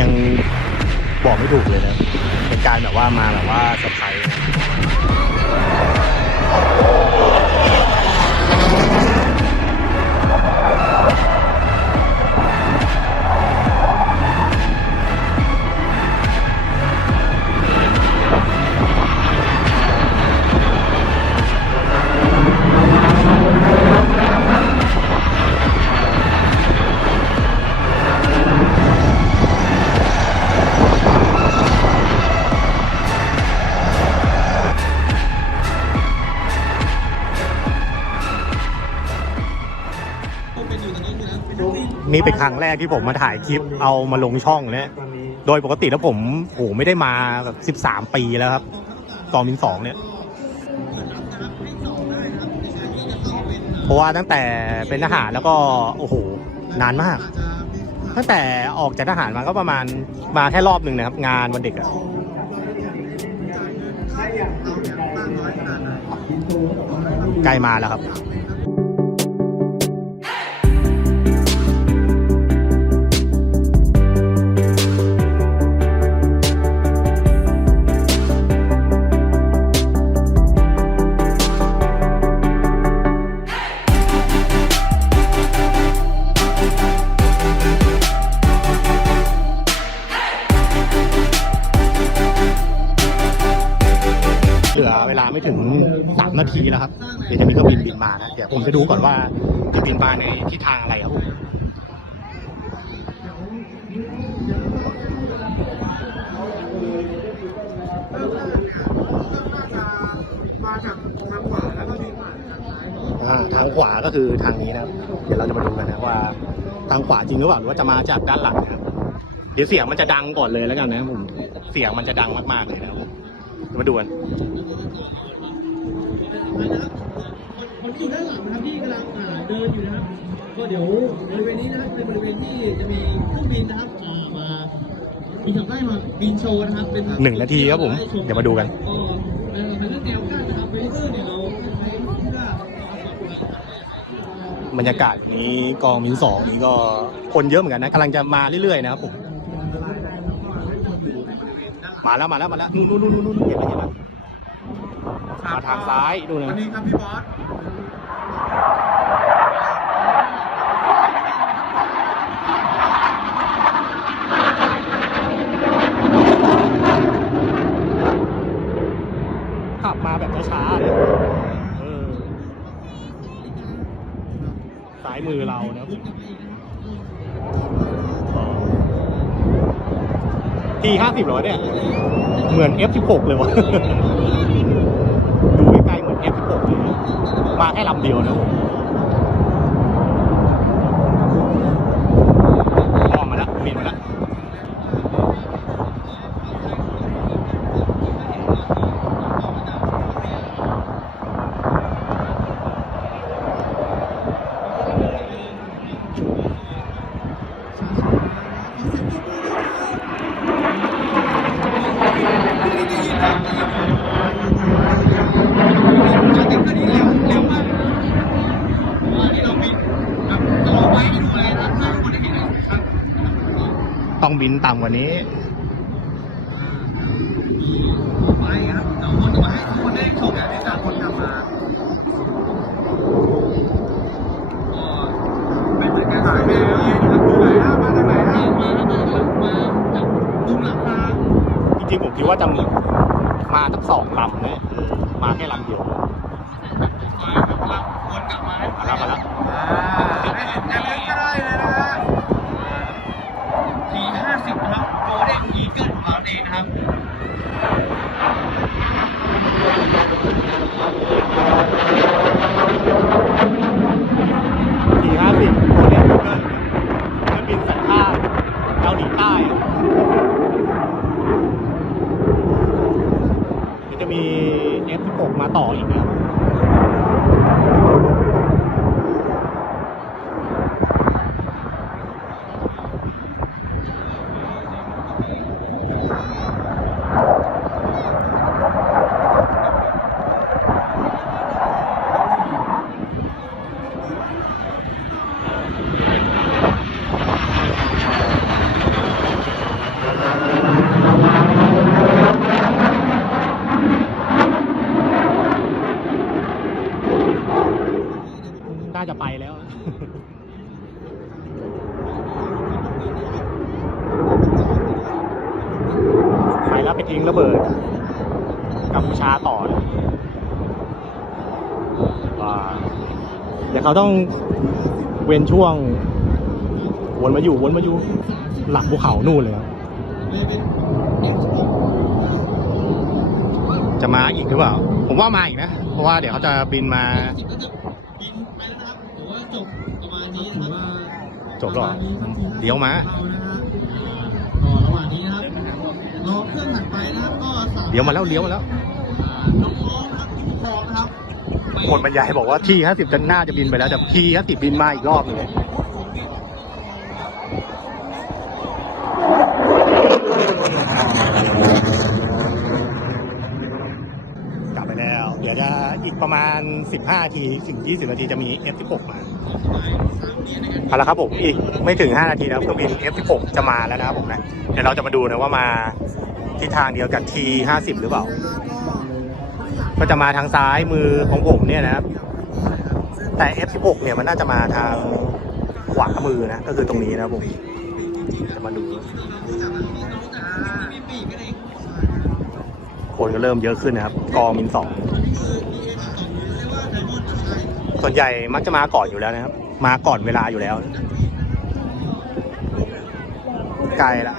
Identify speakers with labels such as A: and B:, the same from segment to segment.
A: ยังบอกไม่ถูกเลยนะ เป็นการแบบว่ามาแบบว่าสะไพร นี่เป็นครั้งแรกที่ผมมาถ่ายคลิปเอามาลงช่องเนี่ยโดยปกติแล้วผมโหไม่ได้มาแบบ13 ปีแล้วครับกองมินสองเนี่ย เพราะว่าตั้งแต่เป็นทหารแล้วก็โอ้โหนานมาก ตั้งแต่ออกจากทหารมาก็ประมาณมาแค่รอบหนึ่งนะครับ งานวันเด็กอะใกล้มาแล้วครับ สามนาทีแล้วครับเดี๋ยวจะมีเครื่องบินบินมานะเดี๋ยวผมจะดูก่อนว่าจะบินมาในทิศทางอะไรครับผม
B: มาจากทางขวาแล้วก็มีผ่านทางซ้าย
A: อ่าทางขวาก็คือทางนี้นะครับ เดี๋ยวเราจะมาดูกันนะว่า ทางขวาจริงหรือเปล่าหรือว่าจะมาจากด้านหลังนะครับ เดี๋ยวเสียงมันจะดังก่อนเลยแล้วกันนะครับผม เสียงมันจะดังมากๆเลยนะครับผมเดี๋ยว มาดูกัน
B: คนที่อยู่ด้านหลังนะครับที่กำลังอ่าเดินอยู่นะครับ ก็เดี๋ยวบริเวณนี้นะครับเป็นบริเวณที่จะมีเครื่องบินนะครับอ่ามาบินทำได้มาบินโชว์นะครับเป็น
A: หนึ่งนาทีครับผมเดี๋ยวมาดูกัน
B: ก็เอ่อเป็นเรื่องแนวกั้นนะครับเวเซอร์เนี่ยเราใช้เพื่อบ
A: รรยากาศนี้กองมินสองนี้ก็คนเยอะเหมือนกันนะกำลังจะมาเรื่อยๆนะครับผม มาแล้วมาแล้วมาแล้วนู่นนู่นนู่นนู่นเห็นไหมเห็นไหมมา ทางซ้ายดูนะ
B: วันนี้ครับพี่บอส
A: ขับมาแบบช้าๆเลยเออซ้ายมือเรานะทีห้าสิบร้อยเนี่ย เหมือน F16 เลยวะ F16 มาแค่ลำเดียวนะผมออกมาแล้วบินมาแล้ว
B: จะติดคันนี้เร็วเร็วมากว่าที่เราบินครับเราไว้ให้ดูเลยนะครับถ้าคนได้เห็นนะครับ
A: ต้องบินต่ำกว่านี้
B: ไปครับเราคนจะมาให้ทุกคนได้ชมแบบนี้จากคนกลับมาก็เป็นเหมือนการถ่ายแบบนี้นะครับดูไหนนะมาจากไหนนะมาแล้วมาแล้วมาจากมุมหลังคา
A: จริงๆผมคิดว่าจะมีมาทั้งสองลำเนี่ยเออมาแค่ลำเดียว
B: คอยแบบว่าวนกลับมาให้
A: มาแล้วมาแล้ว
B: ได้เห็นแอปก็ได้เลยนะฮะทีห้าสิบนะครับโกลเด้นอีเกิลของเราเองนะครับ
A: ทีห้าสิบโคเดนกูเกิลเครื่องบินสัญชาติเกาหลีใต้อะเดี๋ยวจะมี F16 มาต่ออีกนะครับ เดี๋ยวเขาต้องเว้นช่วง วนมาอยู่วนมาอยู่ หลังภูเขานู่นเลยครับจะมาอีกหรือเปล่า ผมว่ามาอีกนะ เพราะว่าเดี๋ยวเขาจะบินมา
B: ก็จะบินไปแล้วนะครับถือว่าจบประมาณนี้ถือว่า
A: จบแล้วเหรอ
B: ประณนี้ครับ
A: เดี๋ยวมา
B: เอานะฮะอ่าก็ระหว่างนี้นะครับรอเครื่องถัดไปนะครับก็สามารถ
A: เดี๋ยวมาแล้วเลี้ยวมาแล้ว
B: คนบ
A: รรยายบอกว่าที่ห้าสิบจะน่าจะบินไปแล้วแต่ที่ห้าสิบบินมาอีกรอบเลยกลับไปแล้ว เดี๋ยวจะอีกประมาณ 15นาทีถึง 20 นาทีจะมี F16 มาเอาละครับผมอีกไม่ถึง 5 นาทีแล้วเครื่องบิน F16 จะมาแล้วนะครับผมนะ เดี๋ยวเราจะมาดูนะว่ามาทิศทางเดียวกับ T50 หรือเปล่า ก็จะมาทางซ้ายมือของผมเนี่ยนะครับ แต่ F16 เนี่ยมันน่าจะมาทางขวามือนะ ก็คือตรงนี้นะผมจะมาดูคนก็เริ่มเยอะขึ้นนะครับ กอมินสองส่วนใหญ่มักจะมาก่อนอยู่แล้วนะครับ มาก่อนเวลาอยู่แล้ว ไกลละ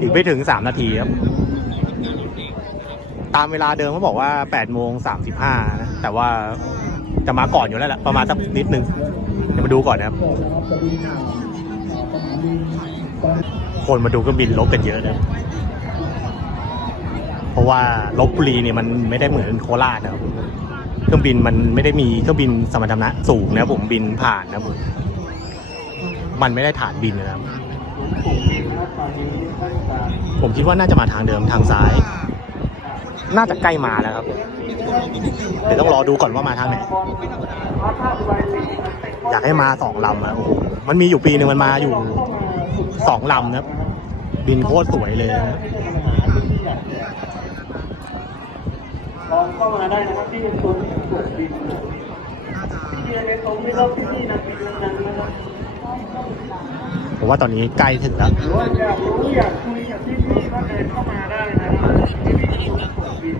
A: อีกไม่ถึงสามนาทีครับ ตามเวลาเดิมเขาบอกว่า8โมง35นะ แต่ว่าจะมาก่อนอยู่แล้วแหละประมาณสักนิดนึงเดี๋ยวมาดูก่อนนะครับ คนมาดูเครื่องบินลบกันเยอะนะเพราะว่าลบบุรีเนี่ยมันไม่ได้เหมือนโคราชนะครับเครื่องบินมันไม่ได้มีเครื่องบินสมรรถนะสูงนะผมบินผ่านนะผมมันไม่ได้ฐานบินนะครับผมคิดว่าน่าจะมาทางเดิมทางซ้าย น่าจะใกล้มาแล้วครับ เดี๋ยวต้องรอดูก่อนว่ามาทางไหน อยากให้มาสองลำอะโอ้โหมันมีอยู่ปีหนึ่งมันมาอยู่สองลำนะครับ บินโคตรสวยเลย
C: ลองเข้ามาได้นะครับที่เป็นตัวที่ตรวจบินที่เป็นตรงที่รอบที่นี่นะบินนั้นนะครับ
A: ผมว่าตอนนี้ใกล้ถึงแล้ว
C: หรือว่าอยากรู้อยากคุยกับพี่พี่ก็เดินเข้ามาได้นะครับ นตัวตรวจบิน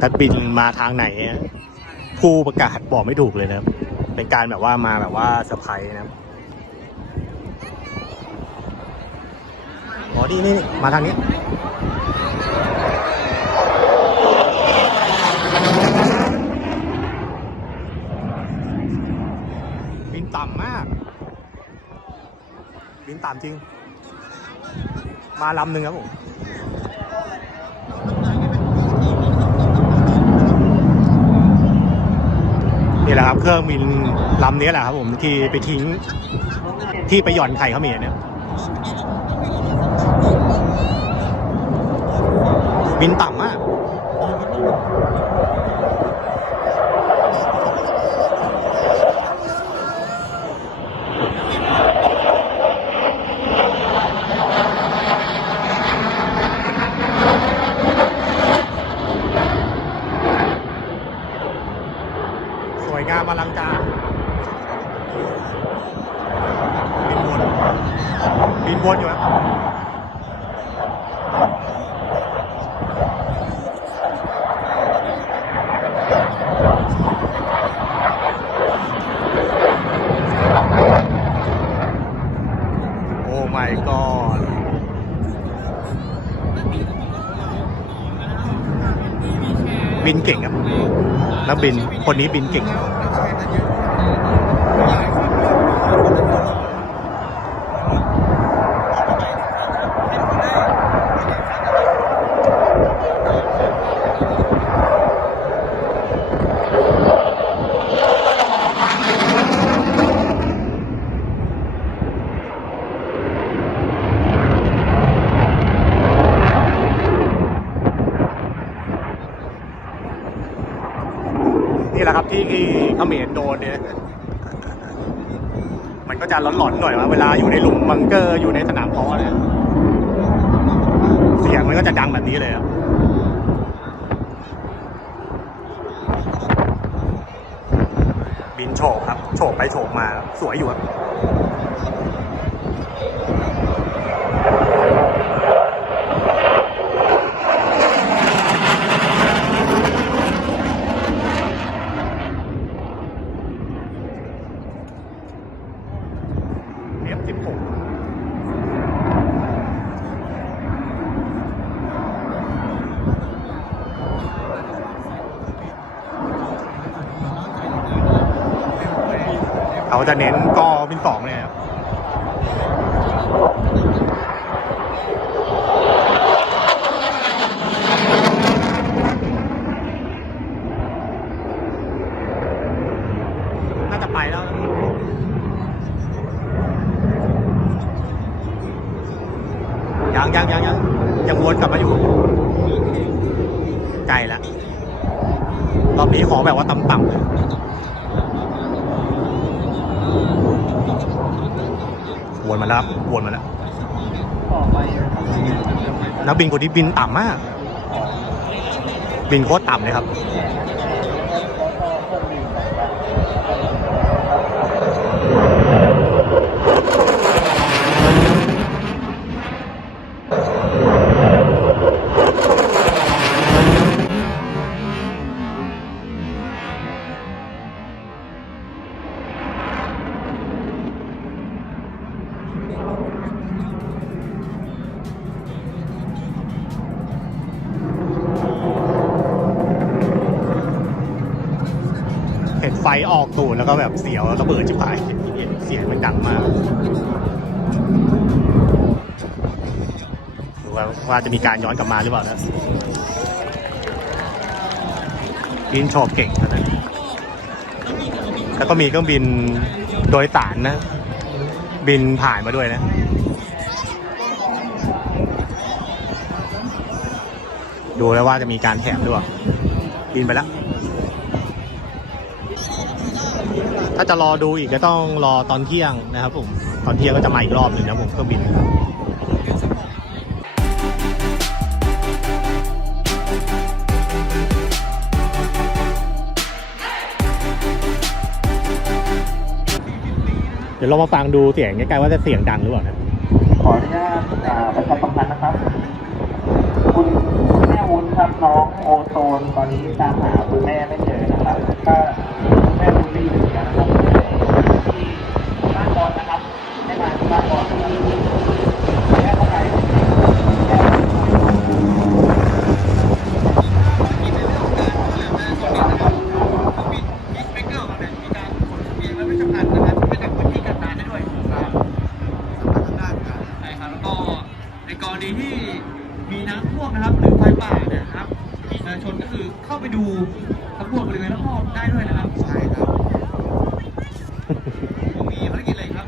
A: ถ้าบินมาทางไหนอะผู้ประกาศบอกไม่ถูกเลยนะครับ เป็นการแบบว่ามาแบบว่าเซอร์ไพรส์นะครับอ๋อนี่นี่มาทางนี้ต่ำมาก บินต่ำจริง มาลำหนึ่งครับผมนี่แหละครับเครื่องบินลำนี้แหละครับผมที่ไปทิ้งที่ไปหย่อนไข่เขาเมียเนี่ยบินต่ำมาก สวยงามอลังการบินวน บินวนอยู่ครับโอ้ my god บินเก่งครับนักบินคนนี้บินเก่ง นี่แหละครับที่ที่เขมรโดนเนี่ย มันก็จะหลอนๆหน่อยว่าเวลาอยู่ในหลุมบังเกอร์อยู่ในสนามเพาะเนี่ย มันก็จะดังแบบนี้เลยครับบินโฉบครับ โฉบไปโฉบมาสวยอยู่ครับ เขาจะเน้นกอบินสองเนี่ยครับ น่าจะไปแล้ว ยังยังยังยังยังวนกลับมาอยู่ไกลแล้วรอบนี้ขอแบบว่าต่ำๆเลย วนมาแล้วครับวนมาแล้ว
C: ต่อไป
A: นักบินคนที่บินต่ำมาก บินโคตรต่ำเลยครับ ไฟออกตูดแล้วก็แบบเสียวระเบิดจิ๋วหายเสียงมันดังมากหรือว่าว่าจะมีการย้อนกลับมาหรือเปล่านะบินโฉบเก่งนะแล้วก็มีเครื่องบินโดยสารนะ บินผ่านมาด้วยนะดูแล้วว่าจะมีการแถมด้วยบินไปแล้ว ถ้าจะรอดูอีกก็ต้องรอตอนเที่ยงนะครับผม ตอนเที่ยงก็จะมาอีกรอบหนึ่งนะผมเครื่องบินเดี๋ยวเรามาฟังดูเสียงใกล้ๆว่าจะเสียงดังหรือเปล่านะ
C: ขออนุญาตอ่าประชาสัมพันธ์นะครับ คุณแม่วุ้นครับน้องโอโซนตอนนี้ตามหาคุณแม่ไม่เจอนะครับถ้าคุณแม่วุ้นได้อยู่นะครับที่บ้านบอลนะครับให้มาที่บ้านบอลนะครับแม่เข้าไป
B: ใช่ครับแล้วก็ในกรณีที่มีน้ำท่วมนะครับ หรือไฟป่าเนี่ยนะครับประชาชนก็คือเข้าไปดูตำรวจบริเวณรอบๆได้ด้วยนะครับใช่ครับมีภารกิจอะไรครับ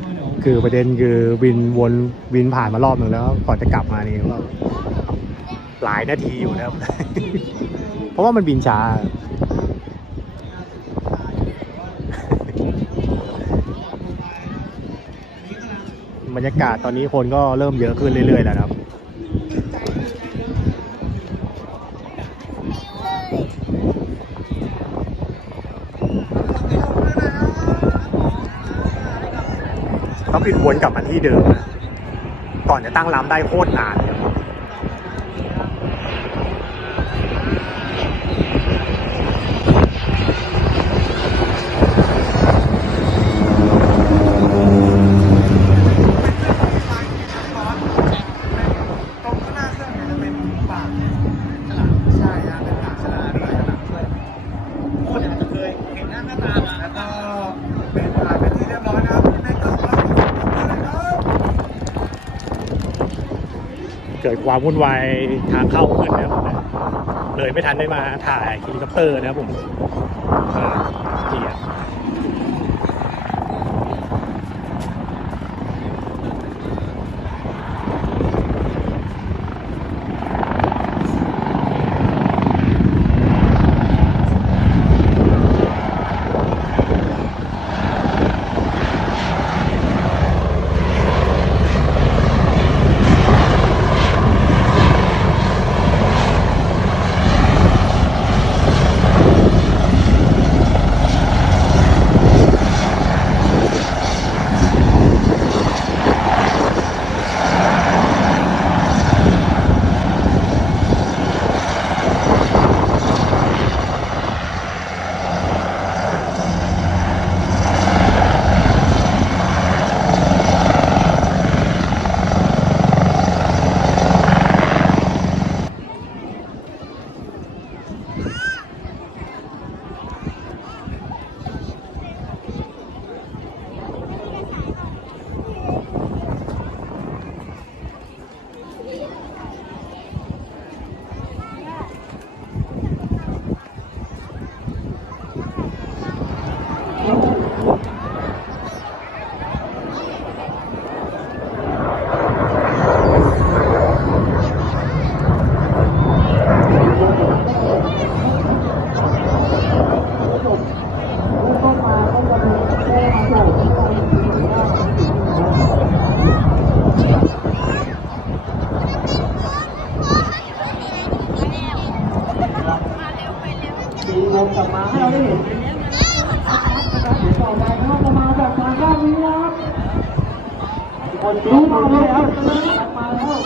B: ก็เดี๋ยว
A: คือประเด็นคือวินวนวินผ่านมารอบหนึ่งแล้วก่อนจะกลับมานี่ก็หลายนาทีอยู่นะครับ เพราะว่ามันบินช้า บรรยากาศตอนนี้คนก็เริ่มเยอะขึ้นเรื่อยๆแล้วครับ ต้องบิน วนกลับมาที่เดิมนะก่อนจะตั้งลำได้โคตรนานเลย ความวุ่นวายทางเข้าขึ้นนะครับผมเลยไม่ทันได้มาถ่ายเฮลิคอปเตอร์นะครับผมอ่ คนรู้
B: มา
C: แล้วมาแล้วมาแล้ว